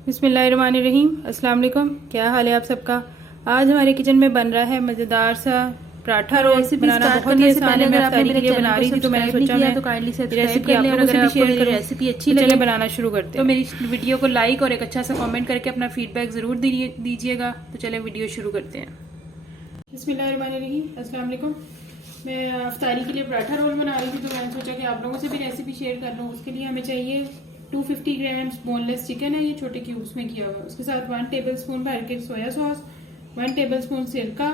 बिस्मिल्लाहिर्रहमानिर्रहीम। अस्सलाम वालेकुम। क्या हाल है आप सबका। आज हमारे किचन में बन रहा है मज़ेदार सा पराठा रोल। बनाना बहुत ही आसान है। मैं अफ्तारी के लिए बना रही थी तो मैंने सोचा मैं तो काइंडली सब्सक्राइब रेसिपी कर लें। आपको अगर आपको मेरी शेयर रेसिपी अच्छी लगे लगे बनाना शुरू करते तो हैं। मेरी वीडियो को लाइक और एक अच्छा सा कमेंट करके अपना फीडबैक ज़रूर दीजिएगा। तो चलें वीडियो शुरू करते हैं। बिस्मिल्लाहिर्रहमानिर्रहीम। अस्सलाम वालेकुम। मैं अफ्तारी के लिए पराठा रोल बना रही थी तो मैंने सोचा कि आप लोगों से भी रेसिपी शेयर कर लूँ। उसके लिए हमें चाहिए 250 ग्राम्स बोनलेस चिकन है, ये छोटे क्यूब्स में किया हुआ। उसके साथ 1 टेबलस्पून भर के सोया सॉस, 1 टेबलस्पून सिरका,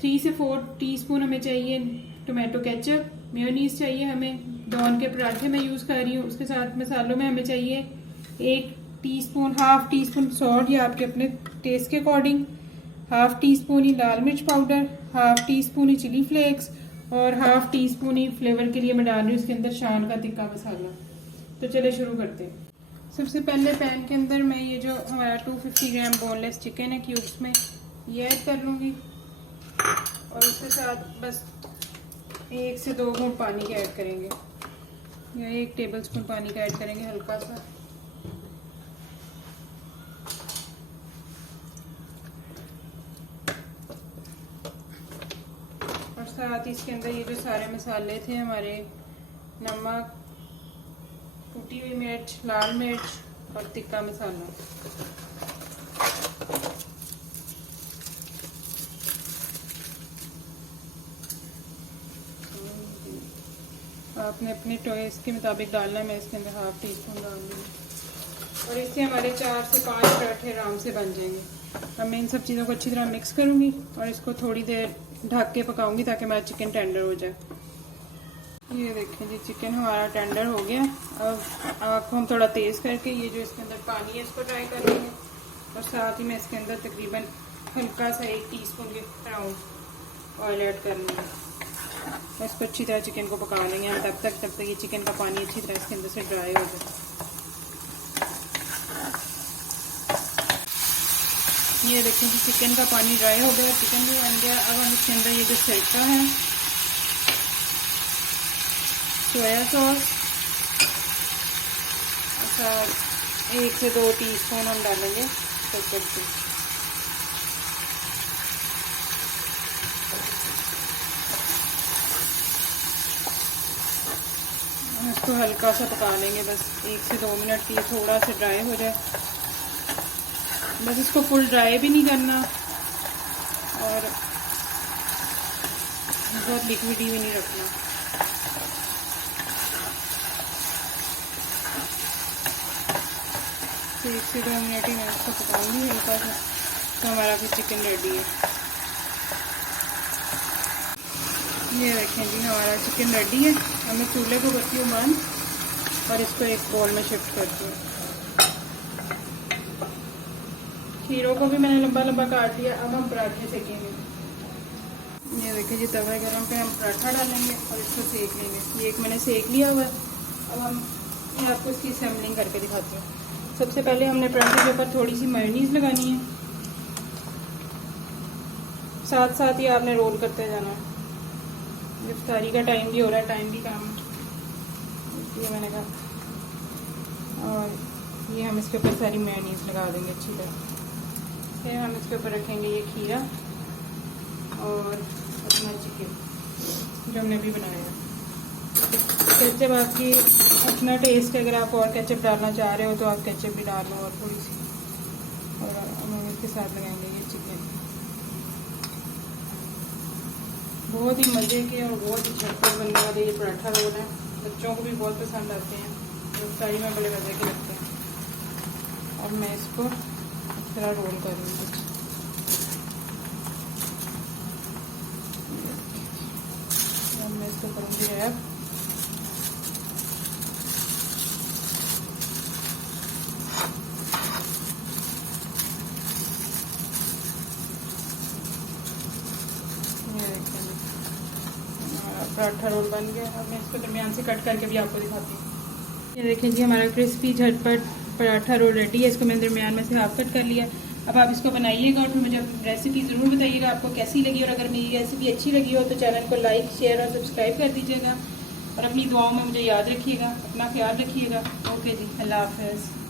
3 से 4 टीस्पून हमें चाहिए टोमेटो केचप, मेयोनीज चाहिए हमें। डॉन के पराठे में यूज़ कर रही हूँ। उसके साथ मसालों में हमें चाहिए 1 teaspoon, half tea spoon salt या आपके अपने टेस्ट के अकॉर्डिंग, हाफ टी स्पून ही लाल मिर्च पाउडर, हाफ टी स्पून ही चिली फ्लेक्स और हाफ टी स्पून ही फ्लेवर के लिए मैं डाल रही हूँ इसके अंदर शान का तिक्का मसाला। तो चले शुरू करते हैं। सबसे पहले पैन के अंदर मैं ये जो हमारा 250 ग्राम बोनलेस चिकन है क्यूब्स में ये ऐड कर लूँगी और उसके साथ बस 1 से 2 घूंट पानी के ऐड करेंगे या 1 टेबलस्पून पानी का ऐड करेंगे हल्का सा। और साथ ही इसके अंदर ये जो सारे मसाले थे हमारे, नमक, कुटी हुई मिर्च, लाल मिर्च और तिक्का मसाला। आपने अपने चॉइस के मुताबिक डालना है। मैं इसके अंदर हाफ टी स्पून डाल दूँगी और इससे हमारे 4 से 5 पराठे आराम से बन जाएंगे। अब मैं इन सब चीज़ों को अच्छी तरह मिक्स करूँगी और इसको थोड़ी देर ढक के पकाऊंगी ताकि हमारा चिकन टेंडर हो जाए। ये देखें जी, चिकन हमारा टेंडर हो गया। अब आग को हम थोड़ा तेज़ करके ये जो इसके अंदर पानी है इसको ट्राई कर लेंगे और साथ ही मैं इसके अंदर तकरीबन हल्का सा 1 टीस्पून के राउंड ऑयल ऐड कर लूँगी। इसको अच्छी तरह चिकन को पका लेंगे हम तब तक ये चिकन का पानी अच्छी तरह इसके अंदर से ड्राई हो जाए। ये देखें कि चिकन का पानी ड्राई हो गया, चिकन भी बन गया। अब हम इसके अंदर ये जो सिरका है, सोया सॉस, 1 से 2 टीस्पून हम डालेंगे केचप से। इसको हल्का सा पका लेंगे बस 1 से 2 मिनट की, थोड़ा सा ड्राई हो जाए। बस इसको फुल ड्राई भी नहीं करना और बहुत लिक्विडी भी नहीं रखना। तो 1 से 2 मिनट ही मैं इसको पकाऊंगी हल्का सा, तो हमारा फिर चिकन रेडी है। ये देखें जी, हमारा चिकन रेडी है। अब मैं चूल्हे को करती हूँ बंद और इसको एक बोल में शिफ्ट करती हूँ। खीरों को भी मैंने लंबा लंबा काट लिया। अब हम पराठे सेकेंगे। ये देखिए जी, तवा गरम पे हम पराठा डालेंगे और इसको सेक लेंगे। ये एक मैंने सेक लिया हुआ है। अब हम ये आपको इसकी असेंबलिंग करके दिखाती हूँ। सबसे पहले हमने पराठे के ऊपर थोड़ी सी मेयोनीज लगानी है, साथ साथ ही आपने रोल करते जाना है। इफ्तारी का टाइम भी हो रहा है, टाइम भी कम ये मैंने कहा। और ये हम इसके ऊपर सारी मेयोनीज लगा देंगे अच्छी तरह। फिर हम इसके ऊपर रखेंगे ये खीरा और अपना चिकन जो हमने अभी बनाया है। केचप आपकी अपना टेस्ट है, अगर आप और केचप डालना चाह रहे हो तो आप केचप भी डाल लो और थोड़ी सी। और हम इसके साथ लगाएंगे ये चिकन। बहुत ही मज़े के और बहुत ही झटपट बनने वाले ये पराठा रोल है। बच्चों को भी बहुत पसंद आते हैं, इफ्तारी में बड़े मज़े के लगते हैं। अब मैं इसको इस तरह रोल करूँगी। अब मैं इसको करूँगी रैप। पराठा रोल बन गया। अब मैं इसको दरमियान से कट करके भी आपको दिखाती हूँ। ये देखें जी, हमारा क्रिस्पी झटपट पराठा रोल रेडी है। इसको मैंने दरमियान में से हाफ कट कर लिया। अब आप इसको बनाइएगा और फिर मुझे रेसिपी ज़रूर बताइएगा आपको कैसी लगी। और अगर मेरी रेसिपी अच्छी लगी हो तो चैनल को लाइक, शेयर और सब्सक्राइब कर दीजिएगा और अपनी दुआओं में मुझे याद रखिएगा। अपना ख्याल रखिएगा। ओके जी, अल्लाह हाफ़िज़।